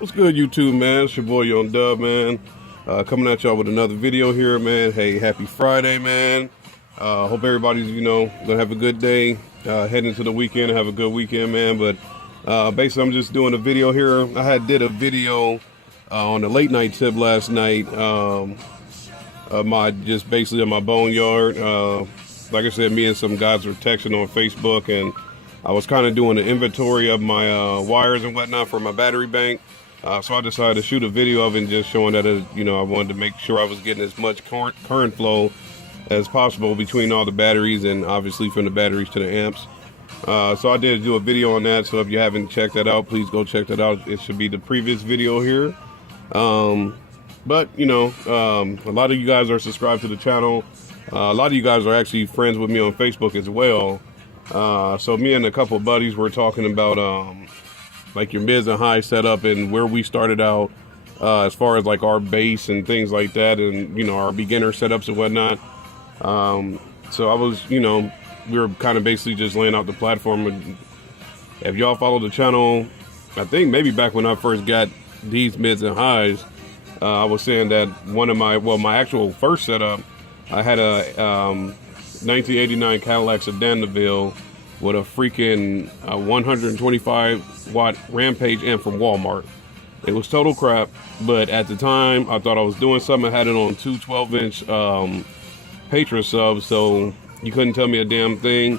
What's good, YouTube, man? It's your boy Young Dub, man. Coming at y'all with another video here, man. Hey, happy Friday, man. Hope everybody's, gonna have a good day. Heading into the weekend, have a good weekend, man. But basically, I'm just doing a video here. Did a video on the late night tip last night. Basically on my boneyard. Like I said, me and some guys were texting on Facebook, and I was kind of doing an inventory of my wires and whatnot for my battery bank. So I decided to shoot a video of it and just showing that, I wanted to make sure I was getting as much current flow as possible between all the batteries and obviously from the batteries to the amps. So I did do a video on that. So if you haven't checked that out, please go check that out. It should be the previous video here. But a lot of you guys are subscribed to the channel. A lot of you guys are actually friends with me on Facebook as well. So me and a couple of buddies were talking about like your mids and highs setup and where we started out as far as like our bass and things like that, and our beginner setups and whatnot. So I was, we were kind of basically just laying out the platform. And if y'all follow the channel, I think maybe back when I first got these mids and highs, I was saying that my actual first setup, I had a 1989 Cadillac Sedan DeVille with a freaking 125 watt Rampage amp from Walmart. It was total crap, but at the time I thought I was doing something. I had it on two 12-inch Patra subs, so you couldn't tell me a damn thing.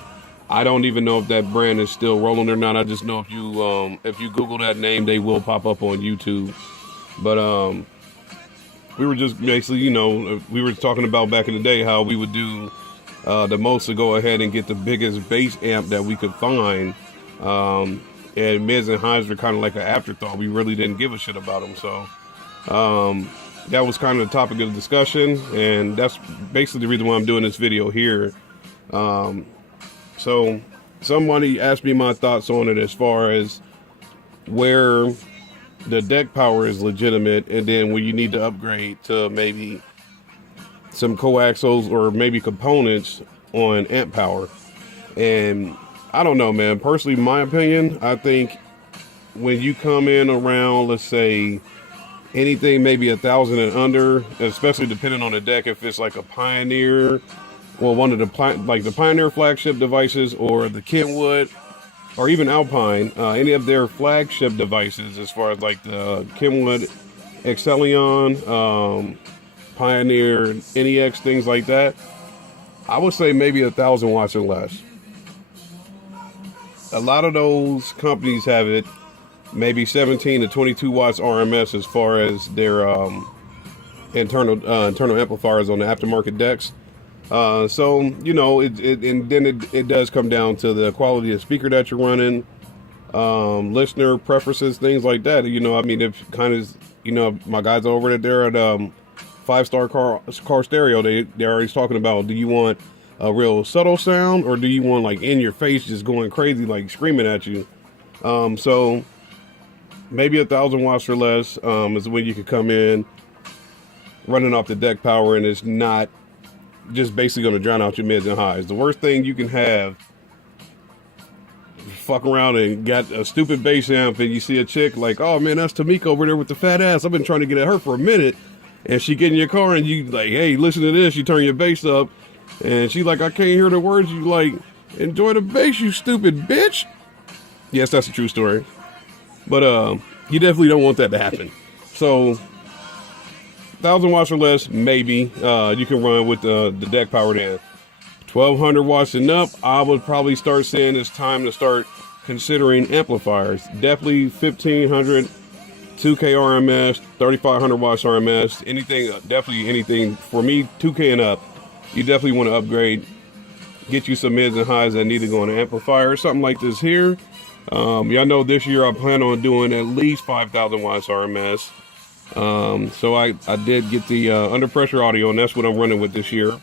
I don't even know if that brand is still rolling or not. I just know if you Google that name, they will pop up on YouTube. But we were just basically, we were talking about back in the day how we would do the most to go ahead and get the biggest bass amp that we could find. And mids and highs were kind of like an afterthought. We really didn't give a shit about them. So that was kind of the topic of the discussion. And that's basically the reason why I'm doing this video here. So somebody asked me my thoughts on it as far as where the deck power is legitimate, and then when you need to upgrade to maybe some coaxials or maybe components on amp power. And I don't know, man. Personally, my opinion, I think when you come in around, let's say anything maybe 1,000 and under, especially depending on the deck, if it's like a Pioneer or one of the Pioneer flagship devices, or the Kenwood, or even Alpine, any of their flagship devices, as far as like the Kenwood Excellion, Pioneer, NEX, things like that, I would say maybe 1,000 watts or less. A lot of those companies have it maybe 17 to 22 watts RMS as far as their internal amplifiers on the aftermarket decks. So it does come down to the quality of speaker that you're running, listener preferences, things like that. If kind of, my guys over there at 5-Star car stereo, they're always talking about, do you want a real subtle sound, or do you want like in your face, just going crazy, like screaming at you? So maybe 1,000 watts or less is when you could come in running off the deck power, and it's not just basically going to drown out your mids and highs. The worst thing you can have, fuck around and got a stupid bass amp, and you see a chick like, oh man, that's Tamika over there with the fat ass. I've been trying to get at her for a minute. And she get in your car and you like, hey, listen to this. You turn your bass up and she like, I can't hear the words. You like, enjoy the bass, you stupid bitch. Yes, that's a true story. But you definitely don't want that to happen. So 1,000 watts or less, maybe you can run with the deck powered in. 1,200 watts and up, I would probably start saying it's time to start considering amplifiers. Definitely 1,500 2K RMS, 3,500 watts RMS, definitely anything for me 2K and up. You definitely want to upgrade, get you some mids and highs that need to go on an amplifier, something like this here. Y'all know this year I plan on doing at least 5,000 watts RMS. So I did get the under pressure audio, and that's what I'm running with this year.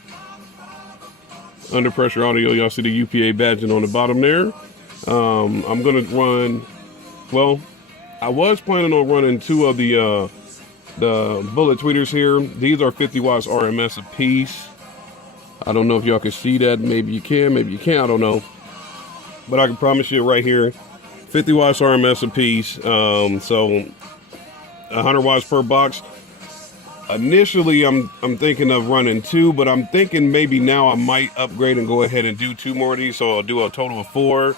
Under pressure audio, y'all see the UPA badging on the bottom there. I'm gonna run, I was planning on running two of the bullet tweeters here. These are 50 watts RMS a piece. I don't know if y'all can see that. Maybe you can, maybe you can't. I don't know. But I can promise you right here, 50 watts RMS a piece. So 100 watts per box. Initially, I'm thinking of running 2, but I'm thinking maybe now I might upgrade and go ahead and do 2 more of these. So I'll do a total of 4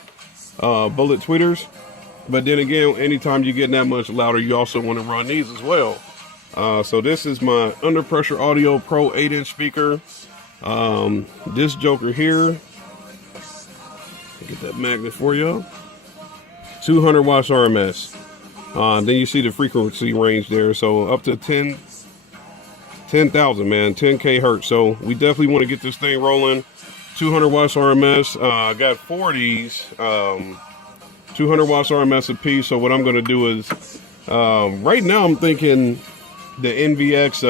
bullet tweeters. But then again, anytime you're getting that much louder, you also want to run these as well. So this is my Under Pressure Audio Pro 8-inch speaker. This joker here, get that magnet for you. 200 watts RMS. Then you see the frequency range there. So up to 10,000, man, 10K hertz. So we definitely want to get this thing rolling. 200 watts RMS. I got 4 of these. 200 watts RMS a piece. So what I'm going to do is, right now I'm thinking the NVX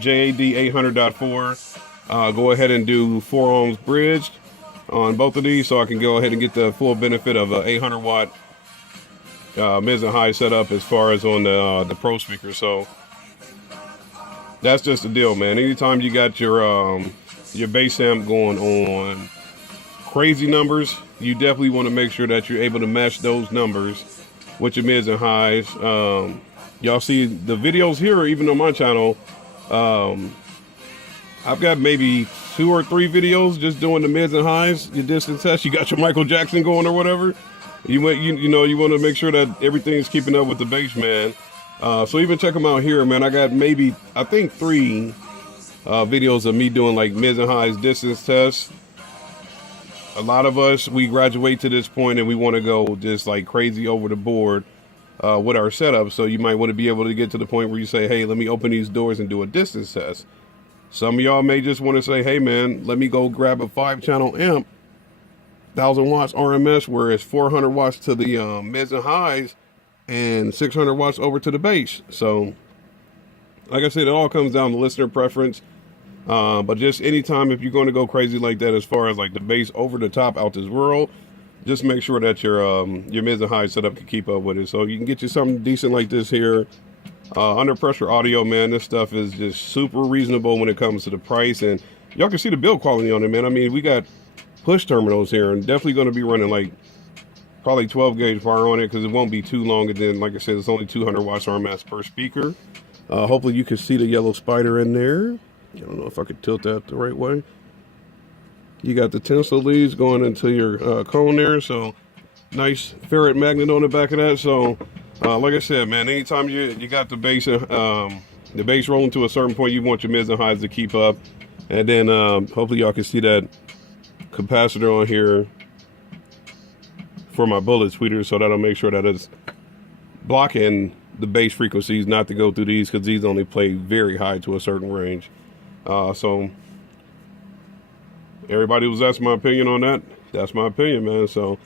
JAD 800.4. Go ahead and do 4 ohms bridged on both of these, so I can go ahead and get the full benefit of a 800 watt mids and high setup as far as on the Pro speaker. So that's just the deal, man. Anytime you got your bass amp going on crazy numbers, you definitely want to make sure that you're able to match those numbers with your mids and highs. Y'all see the videos here, even on my channel. I've got maybe 2 or 3 videos just doing the mids and highs, your distance test. You got your Michael Jackson going or whatever. You want to make sure that everything's keeping up with the bass, man. So even check them out here, man. I got maybe, I think 3 videos of me doing like mids and highs distance tests. A lot of us, we graduate to this point and we want to go just like crazy over the board with our setup. So you might want to be able to get to the point where you say, hey, let me open these doors and do a distance test. Some of y'all may just want to say, hey man, let me go grab a 5-channel amp, 1000 watts RMS, where it's 400 watts to the mids and highs and 600 watts over to the bass. So like I said, it all comes down to listener preference. But just anytime, if you're going to go crazy like that, as far as like the bass over the top out this world, just make sure that your mids and highs setup can keep up with it. So you can get you something decent like this here. Under Pressure Audio, man, this stuff is just super reasonable when it comes to the price, and y'all can see the build quality on it, man. I mean, we got push terminals here, and definitely going to be running like probably 12 gauge power on it, because it won't be too long. And then, like I said, it's only 200 watts RMS per speaker. Hopefully you can see the yellow spider in there. I don't know if I could tilt that the right way. You got the tinsel leads going into your cone there, so nice ferrite magnet on the back of that. So like I said, man, anytime you got the bass rolling to a certain point, you want your mids and highs to keep up. And then hopefully y'all can see that capacitor on here for my bullet tweeters, so that'll make sure that it's blocking the bass frequencies not to go through these, because these only play very high to a certain range. So everybody was asking my opinion on that. That's my opinion, man. So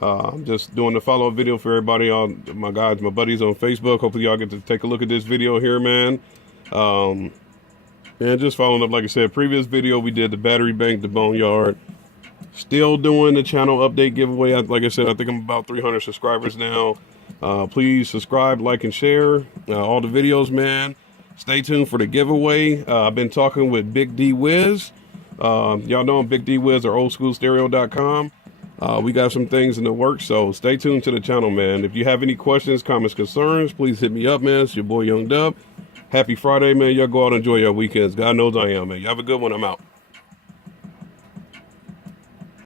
I'm just doing the follow-up video for everybody, all my guys, my buddies on Facebook. Hopefully y'all get to take a look at this video here, man. And just following up, like I said, previous video, we did the battery bank, the boneyard. Still doing the channel update giveaway. Like I said, I think I'm about 300 subscribers now. Please subscribe, like, and share all the videos, man. Stay tuned for the giveaway. I've been talking with Big D Wiz. Y'all know him, Big D Wiz, or oldschoolstereo.com. We got some things in the works, so stay tuned to the channel, man. If you have any questions, comments, concerns, please hit me up, man. It's your boy Young Dub. Happy Friday, man. Y'all go out and enjoy your weekends. God knows I am, man. You have a good one. I'm out.